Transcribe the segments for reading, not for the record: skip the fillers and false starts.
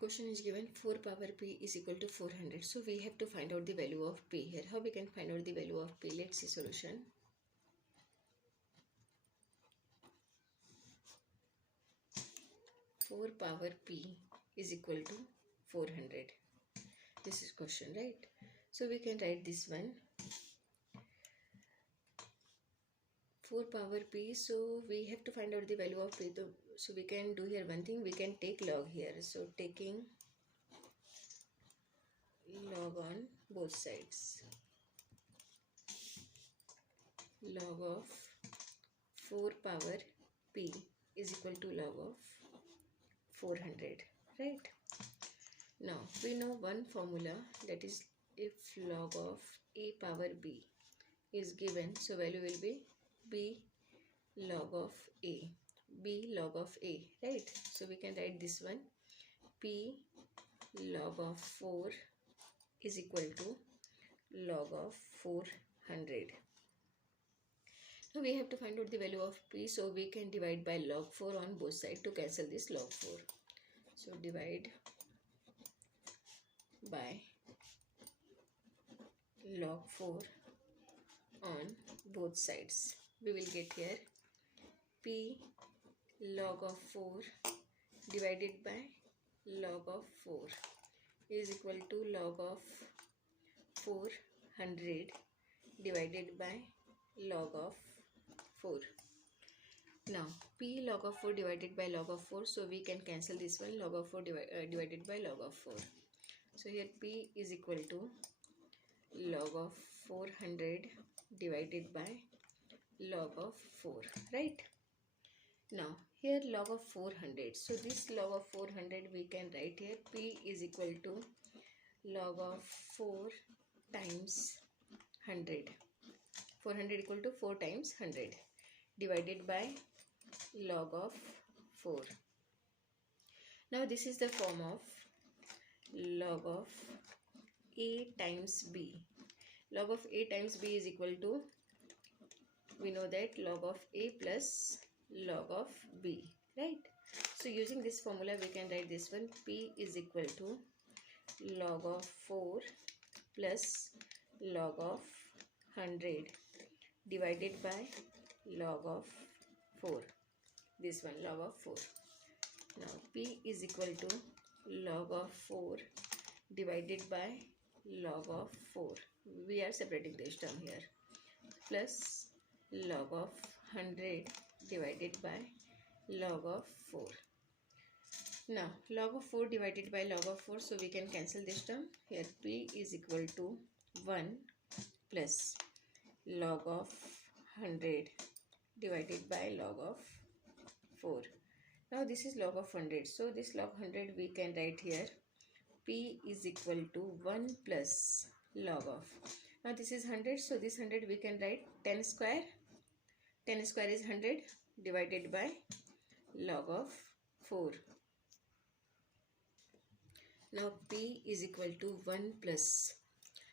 Question is given 4 power p is equal to 400. So we have to find out the value of p here. How we can find out the value of p? Let's see solution. Four power p is equal to 400. This is question, right? So we can write this one. 4 power p, so we have to find out the value of p. So we can do here one thing, we can take log here. So taking log on both sides. Log of 4 power p is equal to log of 400, right? Now we know one formula, that is if log of a power b is given, so value will be b log of a, b log of a, right? So we can write this one, p log of 4 is equal to log of 400. Now we have to find out the value of p, so we can divide by log 4 on both sides to cancel this log 4. So divide by log 4 on both sides. We will get here p log of 4 divided by log of 4 is equal to log of 400 divided by log of 4. Now p log of 4 divided by log of 4, so we can cancel this one, log of 4 divided by log of 4. So here p is equal to log of 400 divided by log of 4, right? Now here log of 400, so this log of 400 we can write here, p is equal to log of 4 times 100. 400 equal to 4 times 100 divided by log of 4. Now this is the form of log of a times b. Log of a times b is equal to, we know that log of a plus log of b, right? So using this formula we can write this one, p is equal to log of 4 plus log of 100 divided by log of 4. This one, log of 4. Now p is equal to log of 4 divided by log of 4. We are separating this term here, plus log of 100 divided by log of 4. Now log of 4 divided by log of 4, so we can cancel this term. Here p is equal to 1 plus log of 100 divided by log of 4. Now this is log of 100, so this log 100 we can write here, p is equal to 1 plus log of, now this is 100, so this 100 we can write 10 square. 10 square is 100 divided by log of 4. Now p is equal to 1 plus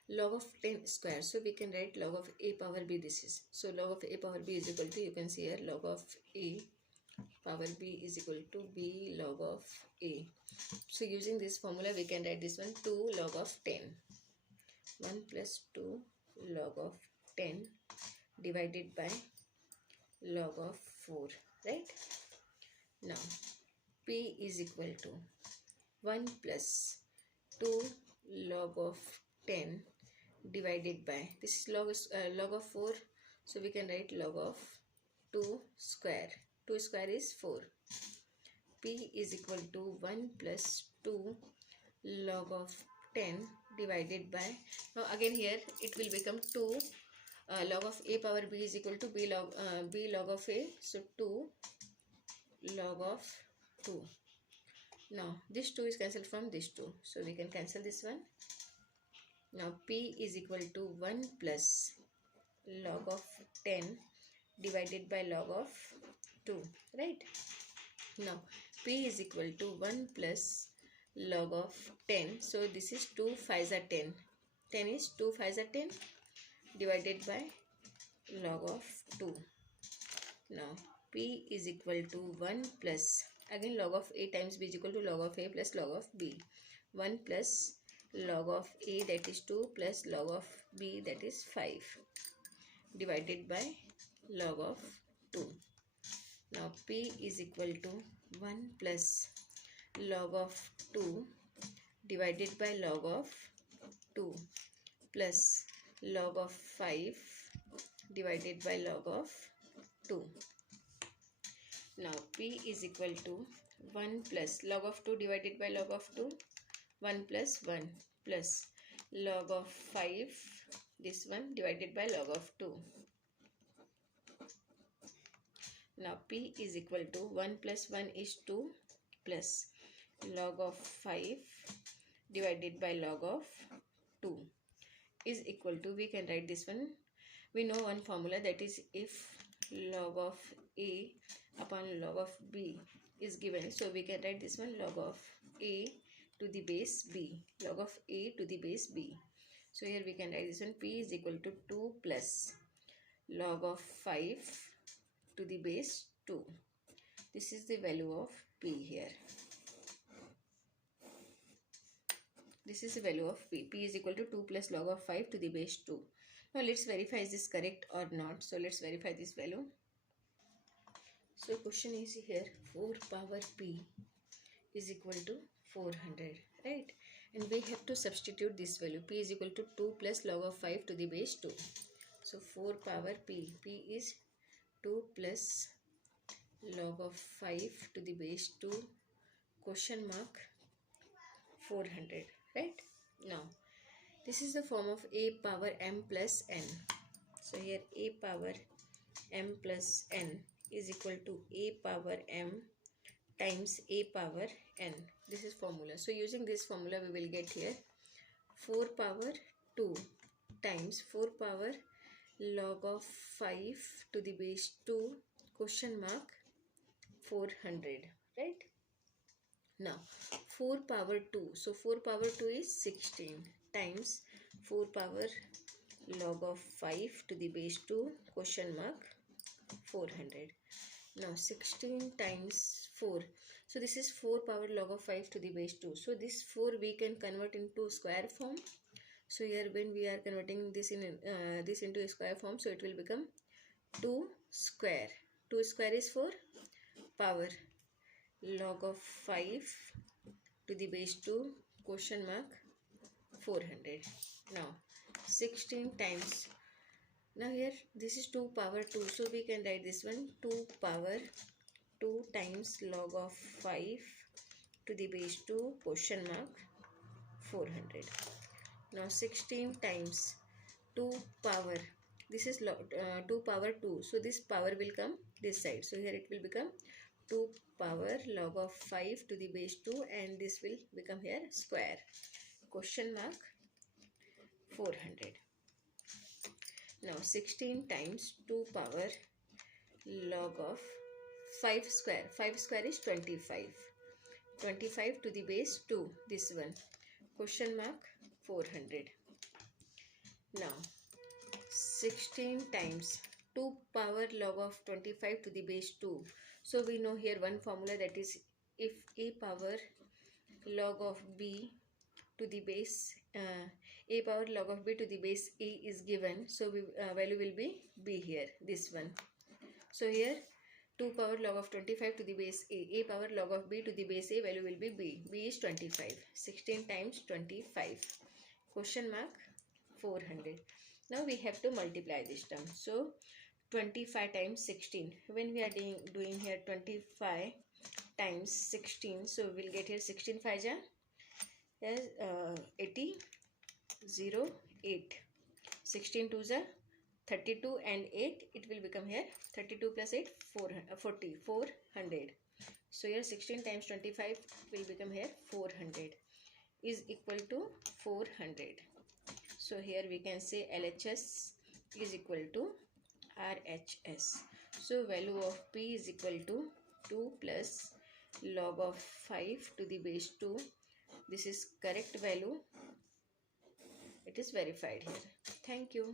log of 10 square, so we can write log of a power b, this is, so log of a power b is equal to, you can see here, log of a power b is equal to b log of a. So using this formula we can write this one, 2 log of 10. 1 plus 2 log of 10 divided by log of 4, right? Now p is equal to 1 plus 2 log of 10 divided by, this is log of 4, so we can write log of 2 square. 2 square is 4. P is equal to 1 plus 2 log of 10 divided by, now again here it will become 2 log of a power b is equal to b log of a, so 2 log of 2. Now this 2 is cancelled from this 2, so we can cancel this one. Now p is equal to 1 plus log of 10 divided by log of 2, right? Now p is equal to 1 plus log of 10, so this is 2 5s are 10. 10 is 2 5s are 10 divided by log of 2. Now p is equal to 1 plus Again log of a times b is equal to log of a plus log of b. 1 plus log of a, that is 2, plus log of b, that is 5, divided by log of 2. Now p is equal to 1 plus log of 2 divided by log of 2 plus log of 5 divided by log of 2. Now p is equal to 1 plus log of 2 divided by log of 2, 1 plus 1 plus log of 5, this one, divided by log of 2. Now p is equal to 1 plus 1 is 2 plus log of 5 divided by log of 2 is equal to, we can write this one, we know one formula, that is if log of a upon log of b is given, so we can write this one, log of a to the base b, log of a to the base b. So here we can write this one, p is equal to 2 plus log of 5 to the base 2. This is the value of p here. This is the value of p. P is equal to 2 plus log of 5 to the base 2. Now let's verify is this correct or not. So let's verify this value. So question is here, 4 power p is equal to 400, right? And we have to substitute this value. P is equal to 2 plus log of 5 to the base 2. So 4 power p. P is 2 plus log of 5 to the base 2 question mark 400, right? Now this is the form of a power m plus n. So here a power m plus n is equal to a power m times a power n. This is formula. So using this formula we will get here 4 power 2 times 4 power log of 5 to the base 2 question mark 400, right? Now 4 power 2, so 4 power 2 is 16 times 4 power log of 5 to the base 2 question mark 400. Now 16 times 4, so this is 4 power log of 5 to the base 2. So this 4 we can convert into square form. So here when we are converting this into a square form, so it will become 2 square. 2 square is 4 power log of 5 to the base 2 question mark 400. Now 16 times, now here this is 2 power 2, so we can write this one 2 power 2 times log of 5 to the base 2 question mark 400. Now 16 times 2 power, this is 2 power 2, so this power will come this side, so here it will become 2 power log of 5 to the base 2 and this will become here square question mark 400. Now 16 times 2 power log of 5 square. 5 square is 25. 25 to the base 2, this one, question mark 400. Now 16 times 2 power log of 25 to the base 2. So we know here one formula, that is if a power log of b to the base a power log of b to the base a is given, so value will be b here, this one. So here 2 power log of 25 to the base a power log of b to the base a, value will be b is 25. 16 times 25 question mark 400. Now we have to multiply this term. So 25 times 16, when we are doing here 25 times 16, so we'll get here 16 5 ja is 80 0 8, 16 2 ja 32 and 8, it will become here 32 plus 8 400. So here 16 times 25 will become here 400 is equal to 400. So here we can say LHS is equal to RHS. So value of P is equal to 2 plus log of 5 to the base 2. This is correct value. It is verified here. Thank you.